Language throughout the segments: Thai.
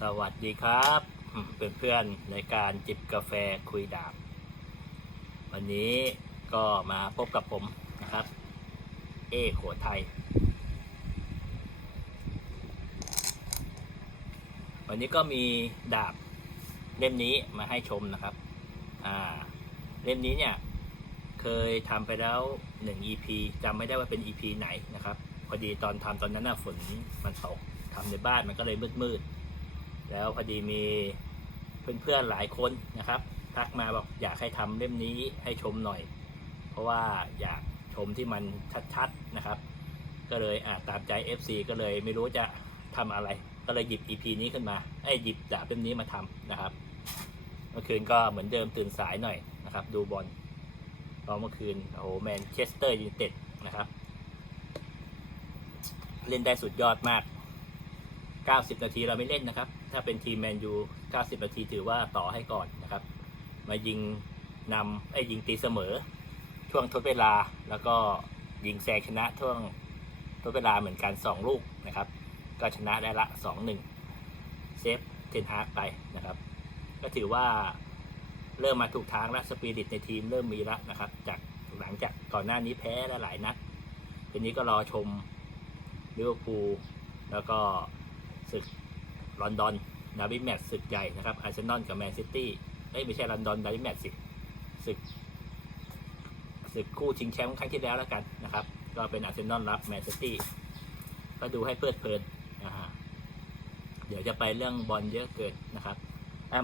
สวัสดีครับเพื่อนเพื่อนๆในการจิบกาแฟคุยดาบ วันนี้ก็มาพบกับผมนะครับ เอโขไทย วันนี้ก็มีดาบเล่มนี้มาให้ชมนะครับ อ่า เล่มนี้เนี่ย เคยทำไปแล้วหนึ่ง EP จำไม่ได้ว่าเป็น EP ไหนนะครับ พอดีตอนทำตอนนั้นน่ะฝนมันตกทำในบ้านมันก็เลยมืดๆ แล้วพอดีมีเพื่อนๆหลายคนนะครับ ทักมาบอกอยากให้ทำเล่มนี้ให้ชมหน่อย เพราะว่าอยากชมที่มันชัดๆนะครับ ก็เลยอ่าตามใจ FC ก็เลยไม่รู้จะทำอะไร ก็เลยหยิบ EP นี้ขึ้นมาไอ้หยิบดาบเล่มนี้มาทำนะครับ เมื่อคืนก็เหมือนเดิมตื่นสายหน่อยนะครับ ดูบอลตอนเมื่อคืนโอ้โหแมนเชสเตอร์ยูไนเต็ดนะครับ เล่นได้สุดยอดมาก 90 นาทีเราไม่เล่นนะครับ ถ้าเป็นทีมแมนยู 90 นาทีถือว่าต่อให้ก่อนนะครับ มายิงนำไอ้ยิงตีเสมอ ช่วงทดเวลาแล้วก็ยิงแซงชนะช่วงทดเวลาเหมือนกัน 2 ลูกนะครับ ก็ชนะได้ละ 2-1 เซฟเทนฮาร์กไปนะครับ ก็ถือว่าเริ่มมาถูกทางแล้วสปิริตในทีมเริ่มมีล้วนะครับ จากหลังจากก่อนหน้านี้แพ้ลหลายนัดทีนี้ก็รอชมลิเวอร์พูลแล้วก็ ศึกลอนดอนดาร์บี้แมตช์ศึกใหญ่นะครับอาร์เซนอลกับแมนซิตี้เอ้ยไม่ใช่ลอนดอนดาร์บี้แมตช์สิศึกศึกคู่ชิงแชมป์ครั้งที่แล้วแล้วกันนะครับ ก็เป็นอาร์เซนอลรับแมนซิตี้ก็ดูให้เพลิดเพลินนะฮะเดี๋ยวจะไปเรื่องบอลเยอะเกินนะครับ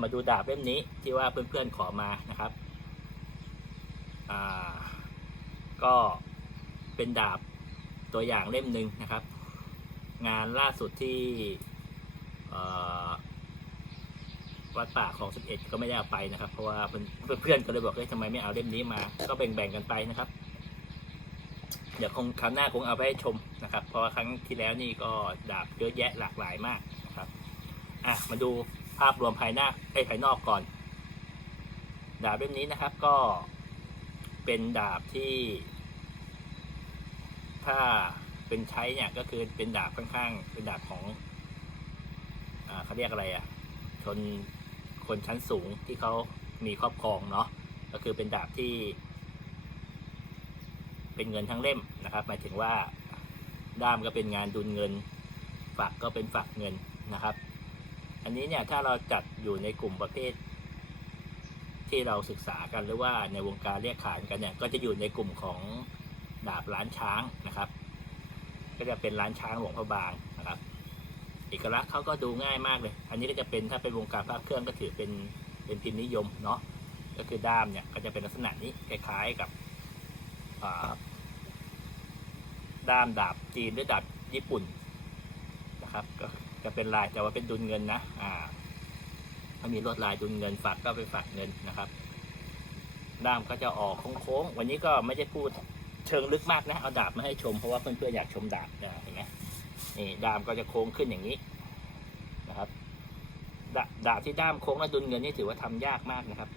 มาดูดาบเล่มนี้ที่ว่าเพื่อนๆขอมานะครับก็เป็นดาบตัวอย่างเล่มหนึ่งนะครับ งานล่าสุดที่ วัดป่าของ 11 ก็ไม่ได้เอาไปนะครับ เพราะว่าเพื่อนเพื่อนๆก็เลยบอกเฮ้ยทำไมไม่เอาเล่มนี้มา ก็แบ่งๆกันไปนะครับ เดี๋ยวคงครั้งหน้าคงเอาไปให้ชมนะครับ เพราะว่าครั้งที่แล้วนี่ก็ดาบเยอะแยะหลากหลายมากนะครับอะมาดูภาพรวมภายหน้าไอ้ภายนอกก่อน ดาบเล่มนี้นะครับก็เป็นดาบที่ ถ้าเป็นใช้เนี่ยก็คือเป็นดาบค่อนข้างเป็นดาบของ เขาเรียกอะไรอะ่ะชนคนชั้นสูงที่เขามีครอบครองเนาะก็คือเป็นดาบที่ เป็นเงินทั้งเล่มนะครับหมายถึงว่าด้ามก็เป็นงานดุลเงินฝักก็เป็นฝักเงินนะครับ อันนี้เนี่ยถ้าเราจัดอยู่ในกลุ่มประเภท ที่เราศึกษากันหรือว่าในวงการเรียกขานกันเนี่ยก็จะอยู่ในกลุ่มของดาบล้านช้างนะครับ ก็จะเป็นร้านช้างหลวงพระบางนะครับ เอกลักษณ์เขาก็ดูง่ายมากเลย อันนี้ก็จะเป็นถ้าเป็นวงการภาพเครื่องก็ถือเป็นเป็นพิมพ์นิยมเนาะ ก็คือด้ามเนี่ยก็จะเป็นลักษณะนี้คล้ายๆกับด้ามดาบจีนหรือดาบญี่ปุ่นนะครับ ก็จะเป็นลายแต่ว่าเป็นดุลเงินนะ อ่าถ้ามีลวดลายดุลเงินฝักก็เป็นฝักเงินนะครับ ด้ามก็จะออกโค้งๆ วันนี้ก็ไม่ได้พูดเชิงลึกมากนะ เอาดาบมาให้ชมเพราะว่าเพื่อนๆอยากชมดาบนะ นี่ดามก็จะโค้งขึ้นอย่างนี้นะครับดาดาบที่ด้ามโค้งและดุลเงินนี่ถือว่าทำยากมากนะครับ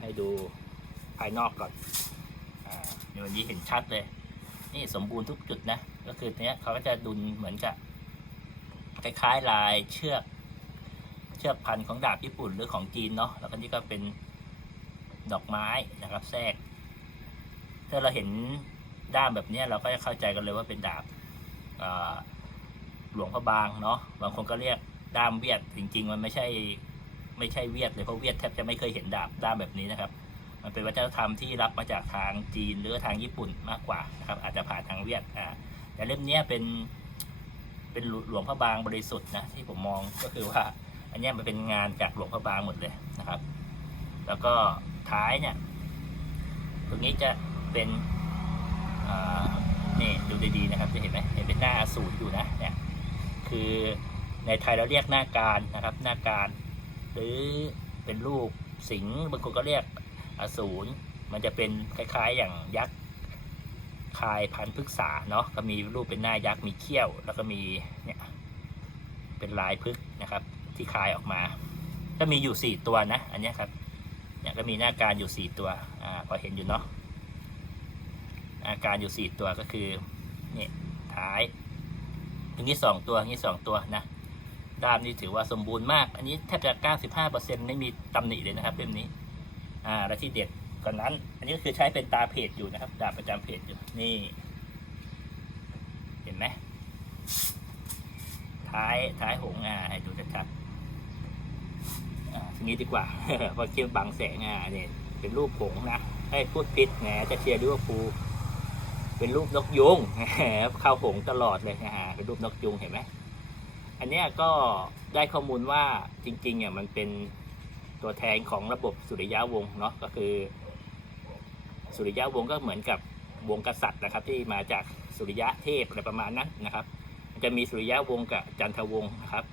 ให้ดูภายนอกก่อนอ่าเดี๋ยววันนี้เห็นชัดเลย นี่สมบูรณ์ทุกจุดนะ ก็คือเนี้ยเขาก็จะดุลเหมือนกับคล้ายๆลายเชือกเชือกพันของดาบญี่ปุ่นหรือของจีนเนาะ แล้วก็นี่ก็เป็นดอกไม้นะครับแทรกถ้าเราเห็น ด้ามแบบนี้เราก็จะเข้าใจกันเลยว่าเป็นดาบหลวงพระบางเนาะบางคนก็เรียกด้ามเวียดจริง ๆ มันไม่ใช่ไม่ใช่เวียดเลยเพราะเวียดแทบจะไม่เคยเห็นดาบด้ามแบบนี้นะครับ มันเป็นวัฒนธรรมที่รับมาจากทางจีนหรือทางญี่ปุ่นมากกว่านะครับ อาจจะผ่านทางเวียดอ่าแต่เล่มนี้เป็นเป็นหลวงพระบางบริสุทธิ์นะที่ผมมองก็คือว่าอันนี้มันเป็นงานจากหลวงพระบางหมดเลยนะครับ แล้วก็ท้ายเนี่ยตรงนี้จะเป็น นี่ดูดีๆนะครับจะเห็นไหมเห็นเป็นหน้าศูนย์อยู่นะเนี่ยคือในไทยเราเรียกหน้าการนะครับหน้าการ หรือเป็นรูปสิงห์บางคนก็เรียกอสูรมันจะเป็นคล้ายๆอย่างยักษ์คายพันธุ์พฤกษาเนาะก็มีรูปเป็นหน้ายักษ์มีเขี้ยว แล้วก็มีเนี่ยเป็นลายพฤกษ์นะครับ ที่คายออกมา ก็มีอยู่สี่ตัวนะ อันนี้ครับเนี่ยก็มีหน้าการอยู่สี่ตัวอ่าพอเห็นอยู่เนาะ อาการอยู่สี่ตัวก็คือเนี่ยท้ายอันนี้สองตัวอันนี้สองตัวนะด้ามนี่ถือว่าสมบูรณ์มาก อันนี้แทบจะเก้าสิบห้าเปอร์เซ็นไม่มีตำหนิเลยนะครับเล่มนี้ อ่า และที่เด็ดกว่านนั้น อันนี้ก็คือใช้เป็นตาเพจอยู่นะครับ ดาบประจำเพจอยู่ นี่ เห็นไหม ท้าย ท้ายหงอ่าให้ดูชัดๆ อ่า ทีนี้ดีกว่าเพราะเชื่อมบังแสงอ่าเนี่ยเป็นรูปหงนะ ให้พูดผิดแหมจะเชียร์ลิเวอร์พูล เป็นรูปนกยุงเข้าหงตลอดเลยนะฮะเป็นรูปนกยุงเห็นไหมอันเนี้ยก็ได้ข้อมูลว่าจริงๆเนี่ยมันเป็นตัวแทนของระบบสุริยะวงเนาะก็คือ สุริยะวงก็เหมือนกับวงกษัตริย์นะครับ ที่มาจากสุริยะเทพอะไรประมาณนั้นนะครับ จะมีสุริยะวงกับจันทวงศ์นะครับ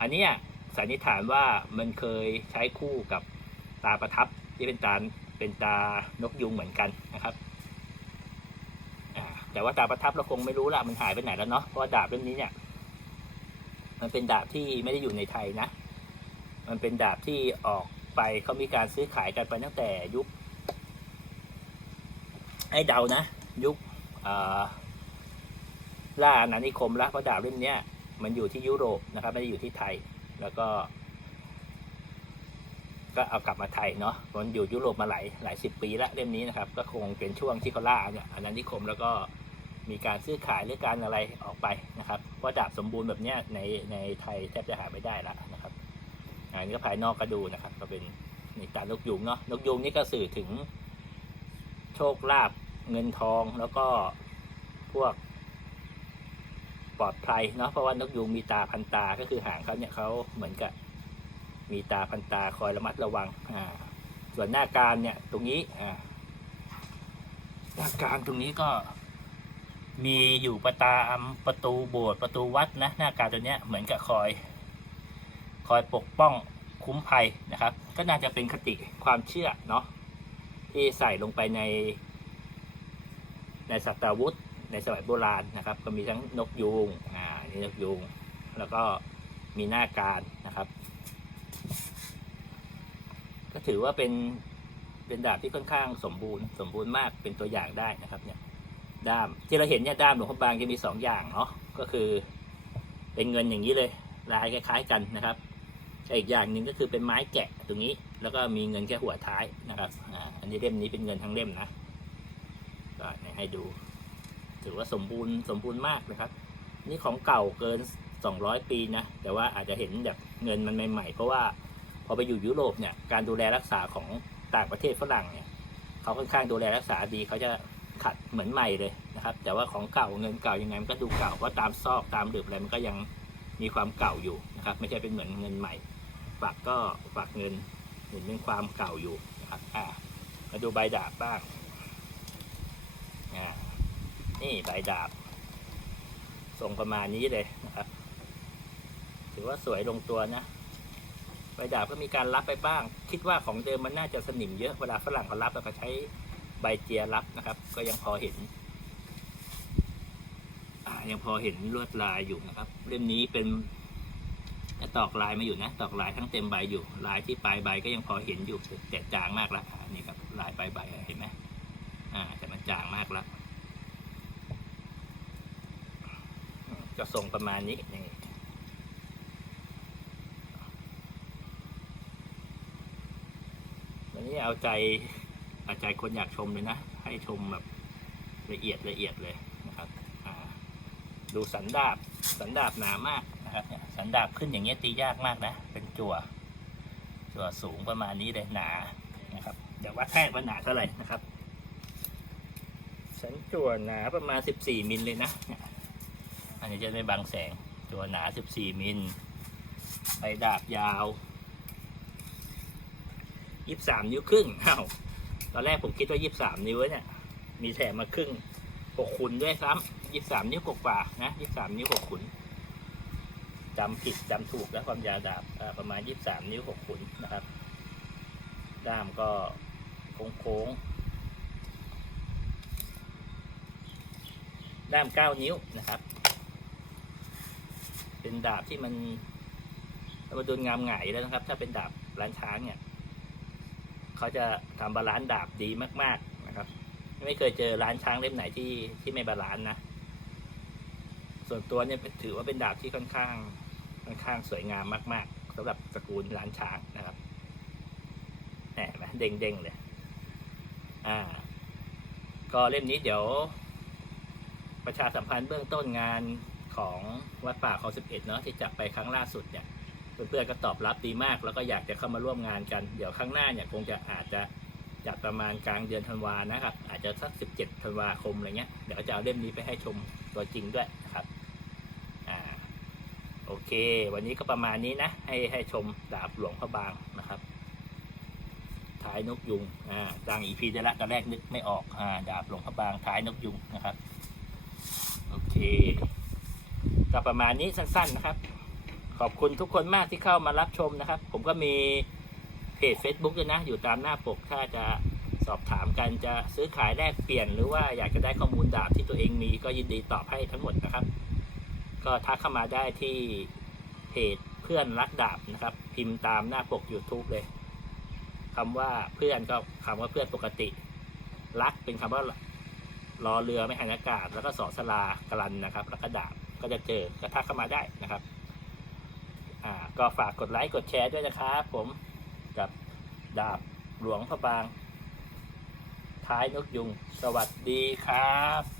อันเนี้ยสันนิษฐานว่ามันเคยใช้คู่กับตาประทับที่เป็นตาเป็นตานกยุงเหมือนกันนะครับ แต่ว่าตาประทับเราคงไม่รู้ละมันหายไปไหนแล้วเนาะเพราะดาบเล่มนี้เนี่ย มันเป็นดาบที่ไม่ได้อยู่ในไทยนะ มันเป็นดาบที่ออกไปเขามีการซื้อขายกันไปตั้งแต่ยุคให้เดานะ ยุคอ่าล่าอาณานิคมละเพราะดาบเล่มนี้มันอยู่ที่ยุโรปนะครับ ไม่ได้อยู่ที่ไทย แล้วก็ ก็เอากลับมาไทยเนาะมันอยู่ยุโรปมาหลายหลายสิบปีละเล่มนี้นะครับ ก็คงเป็นช่วงที่เขาล่าเนี่ยอาณานิคมแล้วก็ มีการซื้อขายหรือการอะไรออกไปนะครับเพราดาบสมบูรณ์แบบเนี้ยในในไทยแทบจะหาไม่ได้แล้วนะครับอันนี้ก็ภายนอกก็ดูนะครับ ก็เป็นนี่ตานกยุงเนาะนกยุงนี่ก็สื่อถึงโชคลาภเงินทองแล้วก็พวกปลอดภัยเนาะเพราะว่านกยุงมีตาพันตาก็คือหางเขาเนี่ยเขาเหมือนกับมีตาพันตาคอยระมัดระวังอ่าส่วนหน้าการเนี่ยตรงนี้อ่าหน้าการตรงนี้ก็ มีอยู่ประตามประตูโบสถ์ประตูวัดนะหน้ากาตัวเนี้ยเหมือนกับคอย คอยปกป้องคุ้มภัยนะครับ ก็น่าจะเป็นคติความเชื่อเนาะที่ใส่ลงไปใน ในสัตวุธในสมัยโบราณนะครับ ก็มีทั้งนกยูงอ่านี่นกยูงแล้วก็มีหน้าการนะครับ ก็ถือว่าเป็นเป็นดาบที่ค่อนข้างสมบูรณ์ สมบูรณ์มากเป็นตัวอย่างได้นะครับเนี่ย ด้าม ที่เราเห็นเนี่ยด้ามหลวงพ่อบางจะมีสองอย่างเนาะก็คือเป็นเงินอย่างนี้เลยลายคล้าย ๆ กันนะครับแต่อีกอย่างหนึ่งก็คือเป็นไม้แกะตรงนี้ แล้วก็มีเงินแค่หัวท้ายนะครับอ่าอันนี้เล่มนี้เป็นเงินทั้งเล่มนะก็ให้ดู ถือว่าสมบูรณ์สมบูรณ์มากนะครับ นี่ของเก่าเกิน 200 ปีนะแต่ว่าอาจจะเห็นแบบเงินมันใหม่ๆเพราะว่าพอไปอยู่ยุโรปเนี่ยการดูแลรักษาของต่างประเทศฝรั่งเนี่ยเขาค่อนข้างดูแลรักษาดีเขาจะ ขัดเหมือนใหม่เลยนะครับ แต่ว่าของเก่าเงินเก่ายังไงมันก็ดูเก่าเพราะตามซอกตามหลืบอะไรมันก็ยังมีความเก่าอยู่นะครับ ไม่ใช่เป็นเหมือนเงินใหม่ฝากก็ฝากเงินเหมือนเป็นความเก่าอยู่นะครับอ่ามาดูใบดาบบ้างอ่านี่ใบดาบทรงประมาณนี้เลยนะครับ ถือว่าสวยลงตัวนะใบดาบก็มีการรับไปบ้าง คิดว่าของเดิมมันน่าจะสนิมเยอะเวลาฝรั่งเขารับแล้วก็ใช้ ใบเจียรับนะครับ ก็ยังพอเห็นยังพอเห็นลวดลายอยู่นะครับ เล่มนี้เป็นตอกลายมาอยู่นะ ตอกลายทั้งเต็มใบอยู่ ลายที่ปลายใบก็ยังพอเห็นอยู่แต่จางมากแล้วนนี้ครับลายปลายใบเห็นไหมอ่าแต่มันจางมากแล้วจะทรงประมาณนี้นี่วันนี้เอาใจ อาจารย์คนอยากชมเลยนะ ให้ชมแบบละเอียดละเอียดเลยนะครับดูสันดาบสันดาบหนามากนะครับเนี่ยสันดาบขึ้นอย่างเงี้ยตียากมากนะ เป็นจั่วจั่วสูงประมาณนี้เลยหนานะครับเดี๋ยวว่าแท่ว่าหนาเท่าไหร่นะครับ สันจั่วหนาประมาณ 14 มิลเลยนะเนี่ยอันนี้จะไม่บังแสงจั่วหนา 14 มิลใบดาบยาวยี่สามนิ้วครึ่งอ้าว ตอนแรกผมคิดว่ายี่สามนิ้วเนี่ยมีแถมมาครึ่งหกขุนด้วยซ้ำยี่สามนิ้วกว่านะยี่สามนิ้วหกขุนจำผิดจำถูกแล้วความยาวดาบประมาณยี่สามนิ้วหกขุนนะครับ ด้ามก็โค้งๆด้ามเก้านิ้วนะครับ เป็นดาบที่มันมาดูงามหงายแล้วนะครับ ถ้าเป็นดาบร้านช้างเนี่ย เขาจะทำบาลานซ์ดาบดีมากๆนะครับ ไม่เคยเจอร้านช้างเล่มไหนที่ที่ไม่บาลานซ์นะ ส่วนตัวเนี่ยถือว่าเป็นดาบที่ค่อนข้าง ค่อนข้างสวยงามมากๆสำหรับตระกูลล้านช้างนะครับแหมเห็นไหมเด้งๆเลย อ่า ก็เล่มนี้เดี๋ยว ประชาสัมพันธ์เบื้องต้นงานของวัดป่าคลองสิบเอ็ดเนาะที่จัดไปครั้งล่าสุดเนี่ย เพื่อนๆก็ตอบรับดีมาก แล้วก็อยากจะเข้ามาร่วมงานกัน เดี๋ยวข้างหน้าเนี่ยคงจะอาจจะจัดประมาณกลางเดือนธันวานะครับ อาจจะสักสิบเจ็ดธันวาคมอะไรเงี้ย เดี๋ยวจะเอาเล่มนี้ไปให้ชมตัวจริงด้วยนะครับอ่าโอเค วันนี้ก็ประมาณนี้นะ ให้ให้ชมดาบหลวงพระบางนะครับท้ายนกยุงอ่าดังอีพีได้ละตอนแรกนึกไม่ออกอ่าดาบหลวงพระบางท้ายนกยุงนะครับ โอเคก็ประมาณนี้สั้น ๆนะครับ ขอบคุณทุกคนมากที่เข้ามารับชมนะครับ ผมก็มีเพจ Facebook ด้วยนะ อยู่ตามหน้าปก ถ้าจะสอบถามกันจะซื้อขายแลกเปลี่ยน หรือว่าอยากจะได้ข้อมูลดาบที่ตัวเองมีก็ยินดีตอบให้ทั้งหมดนะครับ ก็ทักเข้ามาได้ที่เพจเพื่อนรักดาบนะครับ พิมพ์ตามหน้าปก YouTube เลยคำว่าเพื่อนก็คำว่าเพื่อนปกติ รักเป็นคำว่ารอเรือไม่หันอากาศ แล้วก็สอสลากรันนะครับ แล้วก็ดาบก็จะเจอก็ทักเข้ามาได้นะครับ อ่าก็ฝากกดไลค์กดแชร์ด้วยนะครับผมกับดาบหลวงพระบาง ท้ายนกยุง สวัสดีครับ